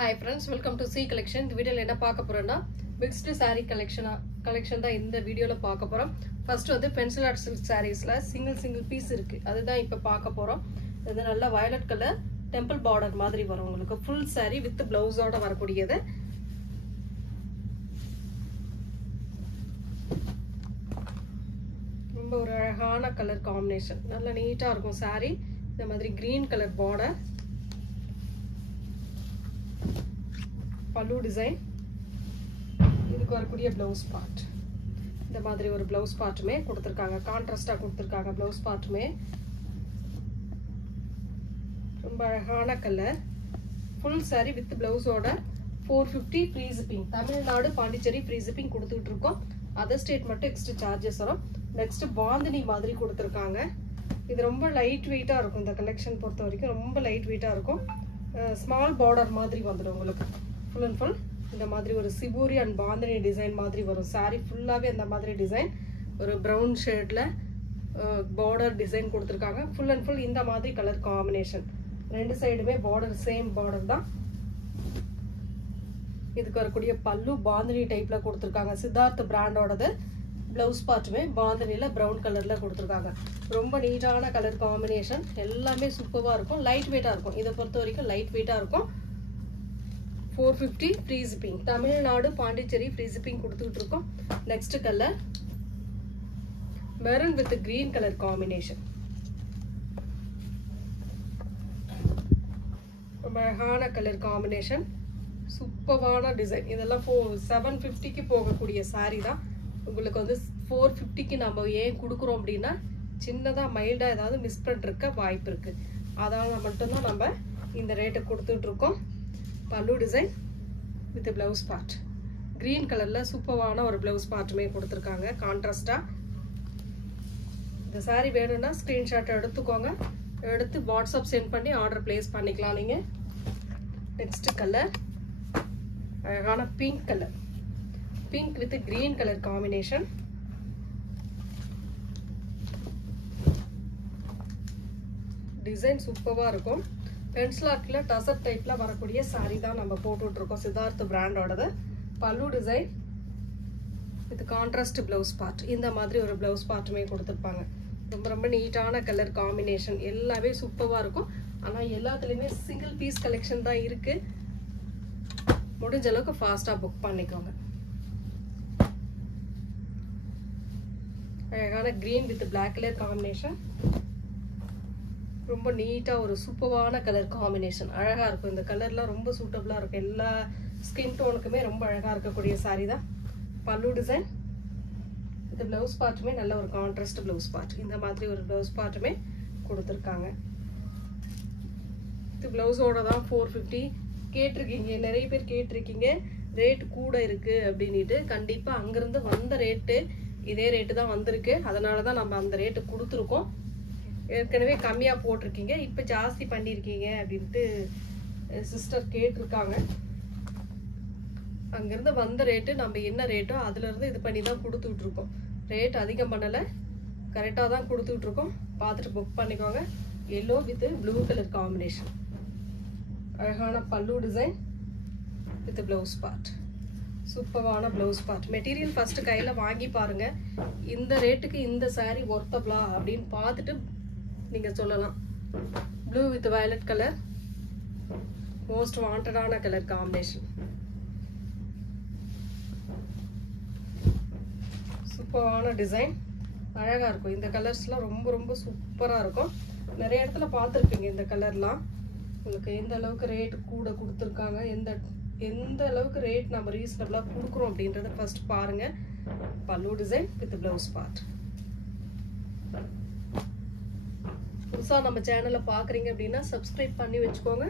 Hi friends, welcome to C collection. இந்த வீடியோல என்ன பார்க்க போறோம்னா mixed saree collection தான் இந்த வீடியோல பார்க்க போறோம். ஃபர்ஸ்ட் வந்து pencil art silk sareesல single piece இருக்கு. அதுதான் இப்ப பார்க்க போறோம். இது நல்ல violet color temple border மாதிரி வரும் உங்களுக்கு. full saree with blouse ஓட வரக்கூடியது. ரொம்ப ஒரு அழகான கலர் காம்பினேஷன். நல்ல நீட்டா இருக்கும் saree. இந்த மாதிரி green color border. Pallu design. இதுக்கு வரக்கூடிய blouse part. இந்த மாதிரி ஒரு blouse partமே கொடுத்திருக்காங்க. கான்ட்ராஸ்டா கொடுத்திருக்காங்க blouse partமே. ரொம்ப அழகான colour. full saree with blouse ஓட 450 free shipping. Tamil Nadu Pondicherry free shipping கொடுத்துட்டு இருக்கோம். அதர் ஸ்டேட் மட்டும் எக்ஸ்ட்ரா சார்ஜஸ் வரும். நெக்ஸ்ட் பாந்தினி மாதிரி கொடுத்திருக்காங்க. இது ரொம்ப லைட் வெயிட்டா இருக்கும். இந்த கலெக்ஷன் பொறுத்த வரைக்கும் ரொம்ப லைட் வெயிட்டா இருக்கும். ஸ்மால் பார்டர் மாதிரி வந்துடும் உங்களுக்கு. full and full இந்த மாதிரி ஒரு சிபூரி and பாந்தினி டிசைன் மாதிரி வரும். saree ஃபுல்லாவே இந்த மாதிரி டிசைன் ஒரு brown ஷேட்ல border டிசைன் கொடுத்திருக்காங்க. full and full இந்த மாதிரி கலர் காம்பினேஷன். ரெண்டு சைடுமே border சேம் border தான். இதுக்கு வரக்கூடிய பல்லு பாந்தினி டைப்ல கொடுத்திருக்காங்க. சித்தார்த் பிராண்டோடது. ப்ளவுஸ் பார்ட்டுமே பாந்தினில பிரவுன் கலர்ல கொடுத்திருக்காங்க. ரொம்ப நீட்டான கலர் காம்பினேஷன். எல்லாமே சூப்பரா இருக்கும். லைட் வெயிட்டா இருக்கும். இதை பொறுத்த வரைக்கும் லைட் வெயிட்டா இருக்கும். 450 free shipping. Tamil Nadu Pondicherry free shipping கொடுத்துட்டு இருக்கோம். Next colour maroon with green colour combination. ரொம்ப அழகான கலர் காம்பினேஷன். சூப்பரான டிசைன். இதெல்லாம் 750க்கு போகக்கூடிய saree தான். உங்களுக்கு வந்து 450க்கு நம்ம ஏன் கொடுக்குறோம் அப்படின்னா சின்னதா மைல்டா ஏதாவது மிஸ் பண்ணிருக்க வாய்ப்பு இருக்கு. அதனால மட்டும்தான் நம்ம இந்த ரேட்டை கொடுத்துட்டு இருக்கோம். பல்லு design with blouse part. Green கலர்ல சூப்பரான ஒரு பிளவுஸ் பார்ட்டுமே கொடுத்துருக்காங்க கான்ட்ராஸ்டா. இந்த saree வேணும்னா ஸ்கிரீன்ஷாட் எடுத்துக்கோங்க. எடுத்து வாட்ஸ்அப் சென்ட் பண்ணி ஆர்டர் பிளேஸ் பண்ணிக்கலாம் நீங்க. நெக்ஸ்ட் கலர் அழகான pink colour. Pink with green colour combination. Design சூப்பரா இருக்கும். பென்சில் ஆர்ட்ல டசர் டைப்ல வரக்கூடிய saree தான் நம்ம போட்டுட்டு இருக்கோம். சித்தார்த் பிராண்டோடது. பல்லு design with contrast blouse part. இந்த மாதிரி ஒரு பிளவுஸ் பார்ட்டுமே கொடுத்துருப்பாங்க. ரொம்ப ரொம்ப நீட்டான கலர் காம்பினேஷன். எல்லாமே சூப்பரா இருக்கும். ஆனா எல்லாத்துலயுமே சிங்கிள் பீஸ் கலெக்ஷன் தான் இருக்கு. முடிஞ்ச அளவுக்கு ஃபாஸ்டா புக் பண்ணிக்கோங்க. அழகான green with black colour combination. ரொம்ப நீட்டா ஒரு சூப்பரான கலர் காம்பினேஷன். அழகா இருக்கும். இந்த கலர்லாம் ரொம்ப சூட்டபிளா இருக்கும். எல்லா ஸ்கின் டோனுக்குமே ரொம்ப அழகா இருக்கக்கூடிய saree தான். பல்லு டிசைன் இந்த பிளவுஸ் பார்ட்டுமே நல்ல ஒரு கான்ட்ராஸ்ட் பிளவுஸ் பார்ட். இந்த மாதிரி ஒரு பிளவுஸ் பார்ட்டுமே கொடுத்துருக்காங்க. இது பிளவுஸோட தான் 450 கேட்டிருக்கீங்க. நிறைய பேர் கேட்டிருக்கீங்க ரேட் கூட இருக்கு அப்படின்ட்டு. கண்டிப்பா அங்கிருந்து வந்த ரேட்டு இதே ரேட்டு தான் வந்திருக்கு. அதனால தான் நம்ம அந்த ரேட்டு கொடுத்துருக்கோம். ஏற்கனவே கம்மியா போட்டிருக்கீங்க, இப்ப ஜாஸ்தி பண்ணிருக்கீங்க அப்படின்ட்டு சிஸ்டர் கேட்டிருக்காங்க. அங்கிருந்து வந்த ரேட்டு நம்ம என்ன ரேட்டோ அதுல இருந்து இது பண்ணி தான் கொடுத்துட்டு இருக்கோம். ரேட் அதிகம் பண்ணல, கரெக்டா தான் கொடுத்துட்டு இருக்கோம். பார்த்துட்டு புக் பண்ணிக்கோங்க. Yellow with blue colour combination. அழகான பல்லு டிசைன் வித் பிளவுஸ் பார்ட். சூப்பரான பிளவுஸ் பார்ட். மெட்டீரியல் ஃபர்ஸ்ட் கையில வாங்கி பாருங்க. இந்த ரேட்டுக்கு இந்த saree ஒர்த்தபிளா அப்படின்னு பார்த்துட்டு நீங்க சொல்லலாம். Blue with violet colour most வாண்டடான கலர் காம்பினேஷன். சூப்பரான டிசைன். அழகா இருக்கும். இந்த கலர்ஸ்லாம் ரொம்ப ரொம்ப சூப்பரா இருக்கும். நிறைய இடத்துல பார்த்துருப்பீங்க இந்த கலர்லாம். உங்களுக்கு எந்த அளவுக்கு ரேட் கூட கொடுத்துருக்காங்க, எந்த அளவுக்கு ரேட் நம்ம ரீசனபிளா கொடுக்குறோம் அப்படின்றத ஃபர்ஸ்ட் பாருங்க. பல்லு டிசைன் வித் பிளவுஸ் பார்ட். புதுசா நம்ம சேனலை பாக்குறீங்க அப்படின்னா சப்ஸ்கிரைப் பண்ணி வச்சுக்கோங்க.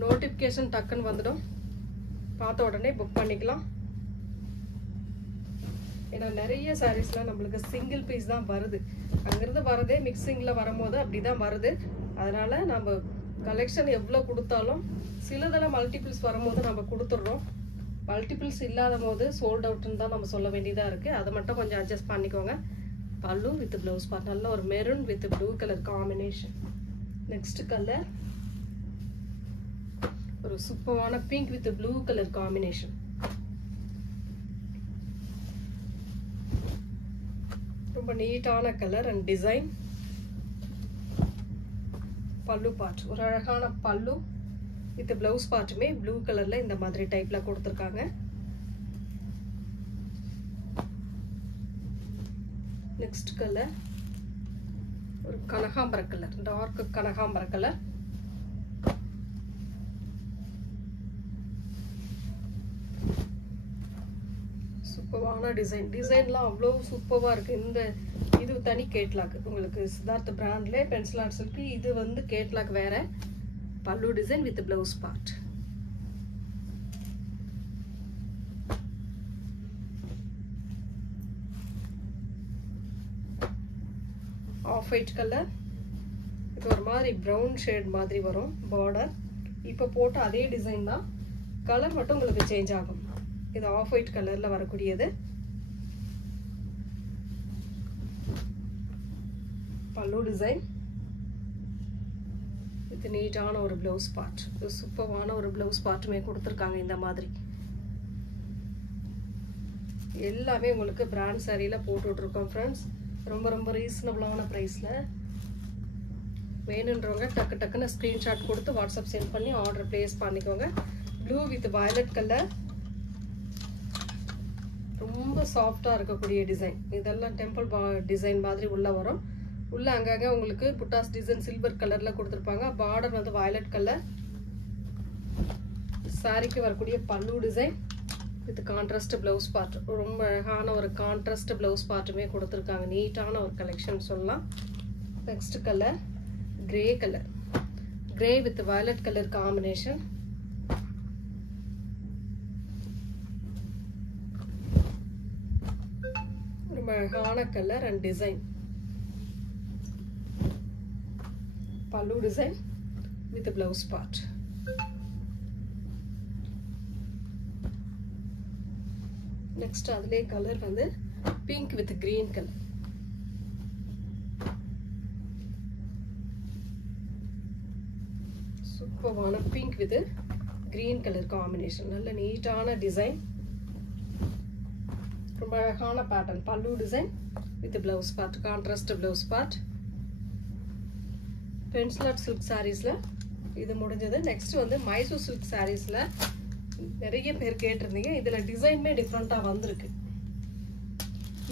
நோட்டிபிகேஷன் டக்குன்னு வந்துடும். பார்த்த உடனே புக் பண்ணிக்கலாம். ஏன்னா நிறைய சாரீஸ்லாம் நம்மளுக்கு சிங்கிள் பீஸ் தான் வருது. அங்கிருந்து வரதே மிக்சிங்ல வரும்போது அப்படிதான் வருது. அதனால நம்ம கலெக்ஷன் எவ்வளவு கொடுத்தாலும் சிலதெல்லாம் மல்டிபிள்ஸ் வரும்போது நம்ம கொடுத்துடுறோம். மல்டிபிள்ஸ் இல்லாத போது சோல்ட் அவுட்னு தான் நம்ம சொல்ல வேண்டியதா இருக்கு. அதை மட்டும் கொஞ்சம் அட்ஜஸ்ட் பண்ணிக்கோங்க. பல்லு வித் பிளவுஸ் பார்ட். நல்ல ஒரு maroon with blue colour combination. Next colour ஒரு சூப்பரான pink with blue colour combination. ரொம்ப நீட்டான கலர் அண்ட் டிசைன். பல்லு பார்ட் ஒரு அழகான பல்லு வித் பிளவுஸ் பார்ட்டுமே ப்ளூ கலர்ல இந்த மாதிரி டைப்ல கொடுத்துருக்காங்க. நெக்ஸ்ட் கலர் ஒரு கனகாம்பர கலர், டார்க் கனகாம்பர கலர். சூப்பரான டிசைன். டிசைன்லாம் அவ்வளோ சூப்பராக இருக்குது. இந்த இது தனி கேட்லாக் உங்களுக்கு சித்தார்த் பிராண்ட்ல பென்சில் ஆர்ட் சில்க். இது வந்து கேட்லாக் வேற. பல்லு design with blouse part. Off white colour. இது ஒரு மாதிரி ப்ரௌன் ஷேட் மாதிரி வரும் பார்டர். இப்போ போட்ட அதே டிசைன் தான், கலர் மட்டும் உங்களுக்கு சேஞ்ச் ஆகும். இது ஆஃப் ஒயிட் கலர்ல வரக்கூடியது. பல்லு டிசைன் இது நீட்டான ஒரு பிளவுஸ் பார்ட். இது சூப்பரான ஒரு பிளவுஸ் பார்ட்டுமே கொடுத்துருக்காங்க. இந்த மாதிரி எல்லாமே உங்களுக்கு பிராண்ட் சாரியில போட்டு விட்டுருக்கோம் ஃப்ரெண்ட்ஸ். ரொம்ப ரொம்ப ரீசனபிளான ப்ரைஸ்ல. வேணுன்றவங்க டக்கு டக்குன்னு ஸ்க்ரீன்ஷாட் கொடுத்து வாட்ஸ்அப் சென்ட் பண்ணி ஆர்டர் பிளேஸ் பண்ணிக்கோங்க. Blue with violet colour. ரொம்ப சாஃப்டா இருக்கக்கூடிய டிசைன். இதெல்லாம் டெம்பிள் டிசைன் மாதிரி உள்ள வரும். உள்ள அங்கங்க உங்களுக்கு புட்டாஸ் டிசைன் சில்வர் கலர்ல கொடுத்துருப்பாங்க. பார்டர் வந்து வயலட் கலர். சாரிக்கு வரக்கூடிய பல்லு design with contrast blouse part. ரொம்ப அழகான ஒரு கான்ட்ராஸ்ட் பிளவுஸ் பார்ட்டுமே கொடுத்துருக்காங்க. நீட்டான ஒரு கலெக்ஷன் சொல்லலாம். Next colour grey colour. Grey with violet colour combination. ரொம்ப அழகான கலர் அண்ட் டிசைன். பல்லு design with blouse part. Next அதுலயே கலர் வந்து பிங்க் வித் கிரீன் கலர். சூப்பரான pink with green colour combination. நல்ல நீட்டான டிசைன். ரொம்ப அழகான பேட்டர்ன். பல்லு design with blouse part, contrast blouse part. Pencil art silk சாரீஸ்ல இது முடிஞ்சது. நெக்ஸ்ட் வந்து மைசூர் சில்க் சாரீஸ்ல நிறைய பேர் கேட்டிருந்தீங்க. இதுல டிசைன்மே டிஃப்ரெண்டா வந்திருக்கு.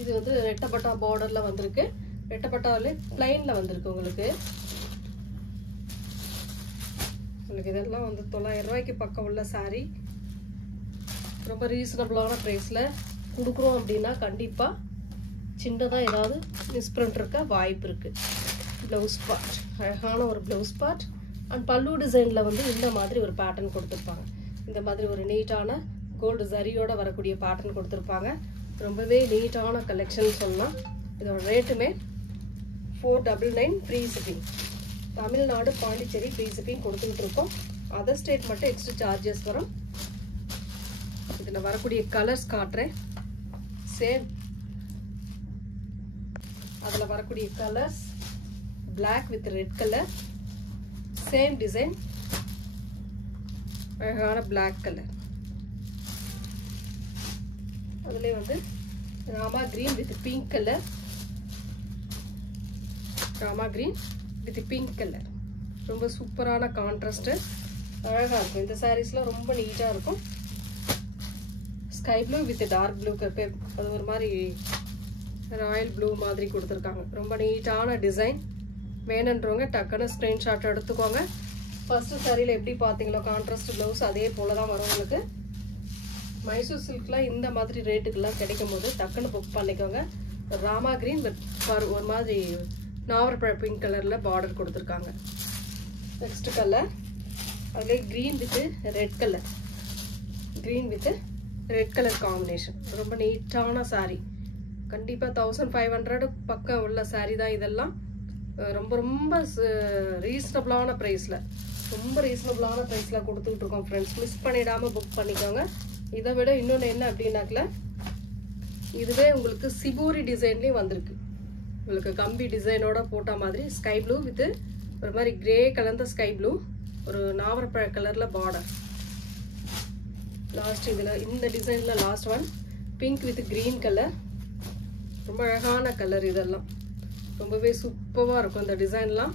இது வந்து ரெட்டப்பட்டா பார்டர்ல வந்திருக்கு. ரெட்டப்பட்டாவில பிளைன்ல வந்திருக்கு உங்களுக்கு. இதெல்லாம் வந்து 900 ரூபாய்க்கு பக்கம் உள்ள சாரி. ரொம்ப ரீசனபிளான பிரைஸ்ல கொடுக்குறோம் அப்படின்னா கண்டிப்பா சின்னதா ஏதாவது மிஸ்பிரிண்ட் இருக்க வாய்ப்பு இருக்கு. பிளவுஸ் பார்ட் அழகான ஒரு பிளவுஸ் பார்ட் அண்ட் பல்லு டிசைன்ல வந்து இந்த மாதிரி ஒரு பேட்டர்ன் கொடுத்துருப்பாங்க. இந்த மாதிரி ஒரு நீட்டான கோல்டு ஜரியோட வரக்கூடிய பேட்டர்ன் கொடுத்துருப்பாங்க. ரொம்பவே நீட்டான கலெக்ஷன் சொல்லலாம். இதோட ரேட்டுமே 499 free shipping. Tamil Nadu Pondicherry free shipping கொடுத்துக்கிட்டு இருக்கோம். அதர் ஸ்டேட் மட்டும் எக்ஸ்ட்ரா சார்ஜஸ் வரும். இதில் வரக்கூடிய கலர்ஸ் காட்டுறேன். சேம் அதில் வரக்கூடிய colours black with red colour. Same design அழகான பிளாக் கலர். அதுலேயே வந்து Rama green with pink colour. Rama green with pink colour. ரொம்ப சூப்பரான கான்ட்ராஸ்ட். அழகாக இருக்கும். இந்த சாரீஸ்லாம் ரொம்ப நீட்டாக இருக்கும். Sky blue with dark blue அது ஒரு மாதிரி ராயல் ப்ளூ மாதிரி கொடுத்துருக்காங்க. ரொம்ப நீட்டான டிசைன். வேணுன்றவங்க டக்குன்னு ஸ்க்ரீன்ஷாட் எடுத்துக்கோங்க. ஃபர்ஸ்ட் சாரியில் எப்படி பார்த்தீங்களோ கான்ட்ராஸ்ட் ப்ளவுஸ் அதே போல தான் வரும் உங்களுக்கு. மைசூர் சில்க்லாம் இந்த மாதிரி ரேட்டுக்கெல்லாம் கிடைக்கும் போது டக்குன்னு புக் பண்ணிக்கோங்க. ராமா கிரீன் வித் ஒரு மாதிரி நாவற்பழ பிங்க் கலரில் பார்டர் கொடுத்துருக்காங்க. நெக்ஸ்ட் கலர் அதுலேயே green with red colour. Green with red colour combination. ரொம்ப நீட்டான சாரீ. கண்டிப்பாக 1500 பக்கம் உள்ள சாரீ தான் இதெல்லாம். ரொம்ப ரொம்ப ரீசனபிளான ப்ரைஸில் ரொம்ப ரீசனபிளான ப்ரைஸில் கொடுத்துக்கிட்டு இருக்கோம் ஃப்ரெண்ட்ஸ். மிஸ் பண்ணிடாமல் புக் பண்ணிக்கோங்க. இதை விட இன்னொன்று என்ன அப்படின்னாக்கல இதுவே உங்களுக்கு சிபூரி டிசைன்லேயும் வந்திருக்கு. உங்களுக்கு கம்பி டிசைனோட போட்ட மாதிரி ஸ்கை ப்ளூ வித் ஒரு மாதிரி கிரே கலர்ந்த ஸ்கை ப்ளூ ஒரு நாவற்பழ கலரில் பார்டர். லாஸ்ட் இதில் இந்த டிசைனில் last one pink with green colour. ரொம்ப அழகான கலர், இதெல்லாம் ரொம்பவே சூப்பராக இருக்கும் இந்த டிசைன்லாம்.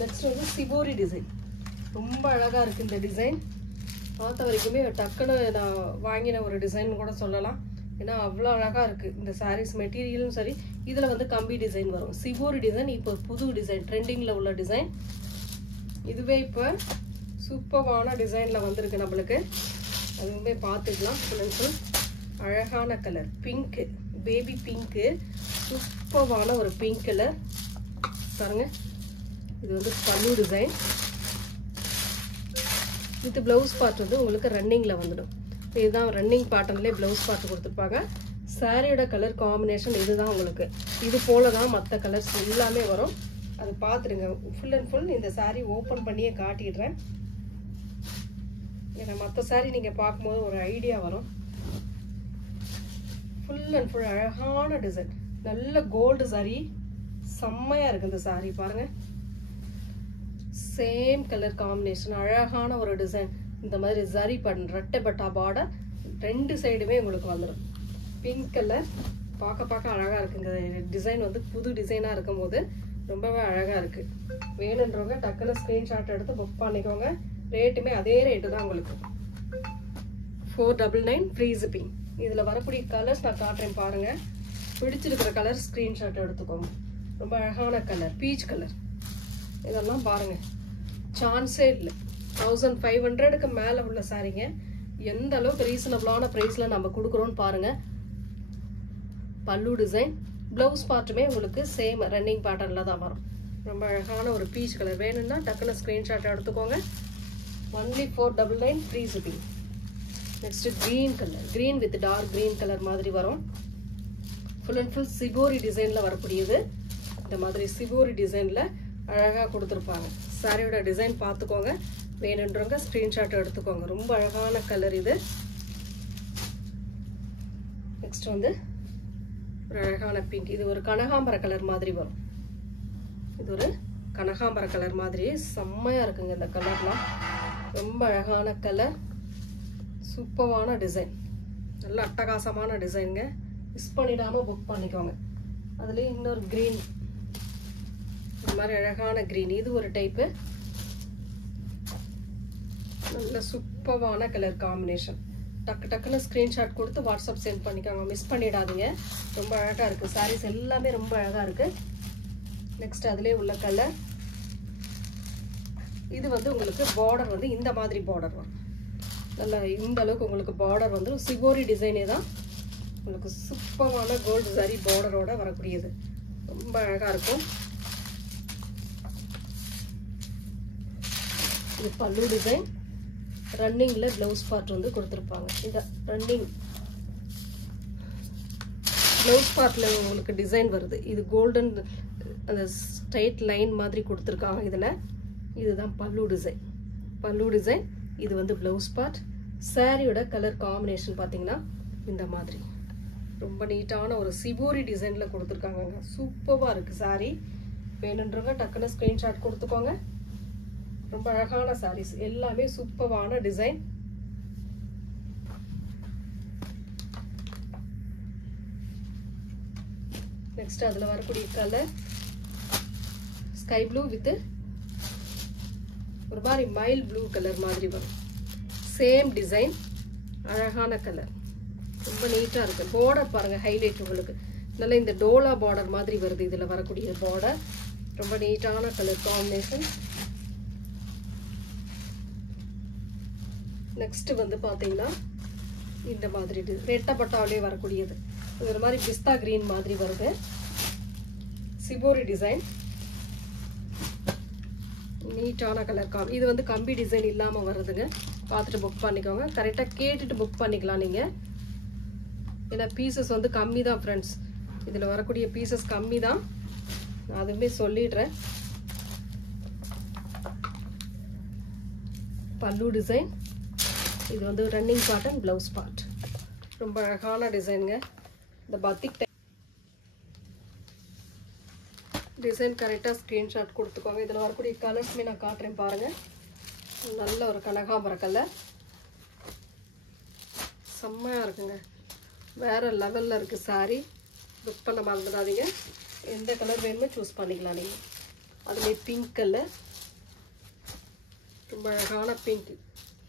நெக்ஸ்ட் வந்து சிவோரி டிசைன். ரொம்ப அழகாக இருக்குது இந்த டிசைன். பார்த்த வரைக்குமே டக்குன்னு நான் வாங்கின ஒரு டிசைன் கூட சொல்லலாம். ஏன்னா அவ்வளோ அழகாக இருக்குது இந்த சாரீஸ். மெட்டீரியலும் சரி. இதில் வந்து கம்பி டிசைன் வரும். சிவோரி டிசைன் இப்போ புது டிசைன், ட்ரெண்டிங்கில் உள்ள டிசைன். இதுவே இப்போ சூப்பரான டிசைனில் வந்திருக்கு நம்மளுக்கு. அதுவுமே பார்த்துக்கலாம். ஃபுல் அண்ட் ஃபுல் அழகான கலர் பிங்க்கு, பேபி பிங்க்கு, சூப்பரான ஒரு பிங்க் கலர் பாருங்க. இது வந்து பல்லு டிசைன் வித் ப்ளவுஸ் பார்ட் வந்து உங்களுக்கு ரன்னிங்கில் வந்துடும். இதுதான் ரன்னிங் பேட்டர்ன்லேயே ப்ளவுஸ் பார்ட் கொடுத்துருப்பாங்க. சாரியோட கலர் காம்பினேஷன் இதுதான் உங்களுக்கு. இது போல தான் மற்ற கலர்ஸ் எல்லாமே வரும். அது பார்த்துடுங்க. ஃபுல் அண்ட் ஃபுல் இந்த சாரீ ஓப்பன் பண்ணியே காட்டிடுறேன். ஏன்னா மற்ற சாரீ நீங்கள் பார்க்கும்போது ஒரு ஐடியா வரும். ஃபுல் அண்ட் ஃபுல் அழகான டிசைன், நல்ல கோல்டு சாரீ, செம்மையாக இருக்குது இந்த சாரீ பாருங்கள். சேம் கலர் காம்பினேஷன், அழகான ஒரு டிசைன். இந்த மாதிரி ஜரி ரெட்டை பட்டா பார்டர் ரெண்டு சைடுமே உங்களுக்கு வந்துடும். பிங்க் கலர் பார்க்க அழகாக இருக்குது. இந்த டிசைன் வந்து புது டிசைனாக இருக்கும் போது ரொம்பவே அழகாக இருக்குது. வேணுன்றவங்க டக்குன்னு ஸ்க்ரீன்ஷாட் எடுத்து புக் பண்ணிக்கோங்க. ரேட்டுமே அதே ரேட்டு தான் உங்களுக்கு. 499 ஃப்ரீ ஷிப்பிங். இதில் வரக்கூடிய கலர்ஸ் நான் காட்டுறேன் பாருங்கள். பிடிச்சிருக்கிற கலர் ஸ்க்ரீன்ஷாட் எடுத்துக்கோங்க. ரொம்ப அழகான கலர் பீச் கலர். இதெல்லாம் பாருங்கள், சான்ஸே இல்லை. 1500க்கு மேலே உள்ள சாரீங்க. எந்த அளவுக்கு ரீசனபிளான ப்ரைஸில் நம்ம கொடுக்குறோன்னு பாருங்கள். பல்லு டிசைன், ப்ளவுஸ் பார்ட்டுமே உங்களுக்கு சேம் ரன்னிங் பேட்டர்னில் தான் வரும். ரொம்ப அழகான ஒரு பீச் கலர். வேணும்னா டக்குன்னு ஸ்க்ரீன்ஷாட் எடுத்துக்கோங்க. Only 499 free shipping. Next green colour, green with dark green colour மாதிரி வரும். ஃபுல் அண்ட் ஃபுல் சிவோரி டிசைனில் வரக்கூடியது. இந்த மாதிரி சிவோரி டிசைனில் அழகாக கொடுத்துருப்பாங்க. சாரியோட டிசைன் பார்த்துக்கோங்க. வேணுன்றவங்க ஸ்க்ரீன்ஷாட் எடுத்துக்கோங்க. ரொம்ப அழகான கலர் இது. நெக்ஸ்ட் வந்து ஒரு அழகான பிங்க். இது ஒரு கனகாம்பர கலர் மாதிரி வரும். இது ஒரு கனகாம்பர கலர் மாதிரி செம்மையாக இருக்குங்க இந்த கலர்லாம். ரொம்ப அழகான கலர், சூப்பரான டிசைன், நல்ல அட்டகாசமான டிசைனுங்க. மிஸ் பண்ணிடாமல் புக் பண்ணிக்கோங்க. அதுலேயும் இன்னொரு க்ரீன், இந்த மாதிரி அழகான க்ரீன். இது ஒரு டைப்பு, நல்ல சூப்பரான கலர் காம்பினேஷன். டக்குன்னு ஸ்க்ரீன்ஷாட் கொடுத்து வாட்ஸ்அப் சென்ட் பண்ணிக்கோங்க. மிஸ் பண்ணிடாதீங்க. ரொம்ப அழகாக இருக்குது. சாரீஸ் எல்லாமே ரொம்ப அழகாக இருக்குது. நெக்ஸ்ட் அதிலே உள்ள கலர். இது வந்து உங்களுக்கு பார்டர் வந்து இந்த மாதிரி பார்டர் வரும். நல்லா இந்த அளவுக்கு உங்களுக்கு பார்டர் வந்து சிவோரி டிசைனே தான் உங்களுக்கு சூப்பரான கோல்டு சாரி பார்டரோட வரக்கூடியது. ரொம்ப அழகாக இருக்கும். இது பல்லு டிசைன். ரன்னிங்கில் ப்ளவுஸ் பார்ட் வந்து கொடுத்துருப்பாங்க. இந்த ரன்னிங் ப்ளவுஸ் பார்ட்டில் உங்களுக்கு டிசைன் வருது. இது கோல்டன் அந்த ஸ்ட்ரைட் லைன் மாதிரி கொடுத்துருக்காங்க இதில். இதுதான் பல்லு டிசைன். பல்லு டிசைன். இது வந்து ப்ளவுஸ் பார்ட். சாரியோட கலர் காம்பினேஷன் பார்த்தீங்கன்னா இந்த மாதிரி ரொம்ப நீட்டான ஒரு சிவோரி டிசைனில் கொடுத்துருக்காங்க. சூப்பராக இருக்குது சாரீ. வேணுன்றவங்க டக்குன்னு ஸ்க்ரீன்ஷாட் கொடுத்துக்கோங்க. ரொம்ப அழகான சாரீஸ் எல்லாமே சூப்பரான டிசைன். நெக்ஸ்ட் அதில் வரக்கூடிய கலர் ஸ்கை ப்ளூ வித் ஒரு மாதிரி மைல் ப்ளூ கலர் மாதிரி வரும். சேம் டிசைன், அழகான கலர், ரொம்ப நீட்டாக இருக்குது. பார்டர் பாருங்கள், ஹைலைட் உங்களுக்கு நல்லா இந்த டோலா பார்டர் மாதிரி வருது. இதில் வரக்கூடிய பார்டர் ரொம்ப நீட்டான கலர் காம்பினேஷன். நெக்ஸ்ட் வந்து பார்த்தீங்கன்னா இந்த மாதிரி ரெட்டப்பட்டாவிலே வரக்கூடியது. இது ஒரு மாதிரி பிஸ்தா கிரீன் மாதிரி வருது. சிவோரி டிசைன், நீட்டான கலர். இது வந்து கம்பி டிசைன் இல்லாமல் வருதுங்க. பார்த்துட்டு புக் பண்ணிக்கோங்க. கரெக்டாக கேட்டுட்டு புக் பண்ணிக்கலாம் நீங்கள். ஏன்னா பீசஸ் வந்து கம்மி தான் ஃப்ரெண்ட்ஸ். இதில் வரக்கூடிய பீசஸ் கம்மி தான், நான் அதுவுமே சொல்லிடுறேன். பல்லு டிசைன். இது வந்து running part and blouse part. ரொம்ப அழகான டிசைனுங்க. இந்த பத்திக் டிசைன் கரெக்டாக ஸ்க்ரீன்ஷாட் கொடுத்துக்கோங்க. இதில் வரக்கூடிய கலர்ஸுமே நான் காட்டுறேன் பாருங்கள். நல்ல ஒரு கனகாம்பர கலர், செம்மையாக இருக்குங்க. வேறு லெவலில் இருக்குது சாரீ. புக் பண்ண மறந்துடாதீங்க. எந்த கலர் வேணுமோ சூஸ் பண்ணிக்கலாம் நீங்கள். அதுலேயே பிங்க் கலர், ரொம்ப அழகான பிங்க்.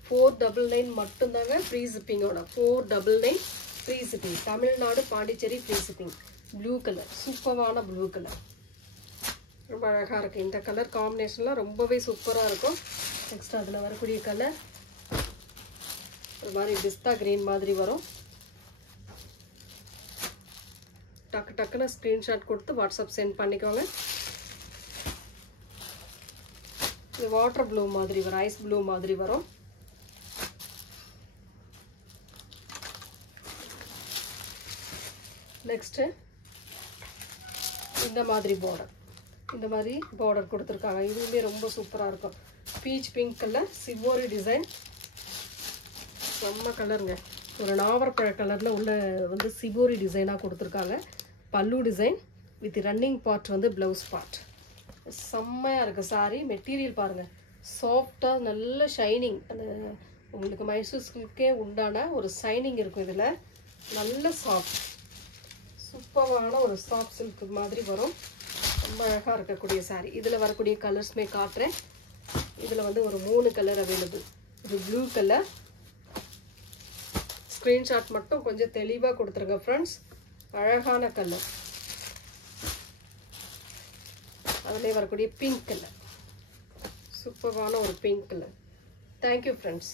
499 மட்டும்தாங்க ஃப்ரீ ஷிப்பிங்கோட. 499 free shipping. Tamil Nadu Pondicherry free shipping. Blue colour, சூப்பரான ப்ளூ கலர், ரொம்ப அழகாக இருக்குது. இந்த கலர் காம்பினேஷன்லாம் ரொம்பவே சூப்பராக இருக்கும். நெக்ஸ்ட் அதில் வரக்கூடிய கலர் ஒரு மாதிரி பிஸ்தா கிரீன் மாதிரி வரும். டக்கு டக்குன்னு ஸ்க்ரீன்ஷாட் கொடுத்து வாட்ஸ்அப் சென்ட் பண்ணிக்கோங்க. இது வாட்டர் ப்ளூ மாதிரி வரும், ஐஸ் ப்ளூ மாதிரி வரும். நெக்ஸ்ட்டு இந்த மாதிரி பார்டர், இந்த மாதிரி பார்டர் கொடுத்துருக்காங்க. இதுவுமே ரொம்ப சூப்பராக இருக்கும். பீச் பிங்க் கலர், சிவோரி டிசைன், செம்ம கலருங்க. ஒரு நாவற்பழ கலரில் உள்ள வந்து சிவோரி டிசைனாக கொடுத்துருக்காங்க. பல்லு டிசைன் வித் ரன்னிங் பார்ட் வந்து ப்ளவுஸ் பார்ட். செம்மையாக இருக்குது சாரீ. மெட்டீரியல் பாருங்கள், சாஃப்டாக நல்ல ஷைனிங். அந்த உங்களுக்கு மைசூர் சில்க்கே உண்டான ஒரு ஷைனிங் இருக்கும். இதில் நல்ல சாஃப்ட், சூப்பரான ஒரு சாஃப்ட் சில்க் மாதிரி வரும். ரொம்ப அழகாக இருக்கக்கூடிய சாரீ. இதில் வரக்கூடிய கலர்ஸ்மே காட்டுறேன். இதில் வந்து ஒரு 3 கலர் அவைலபிள். இது ப்ளூ கலர். ஸ்க்ரீன்ஷாட் மட்டும் கொஞ்சம் தெளிவாக கொடுத்துருங்க ஃப்ரெண்ட்ஸ். அழகான கலர். அதிலே வரக்கூடிய பிங்க் கலர், சூப்பரான ஒரு பிங்க் கலர். Thank you friends.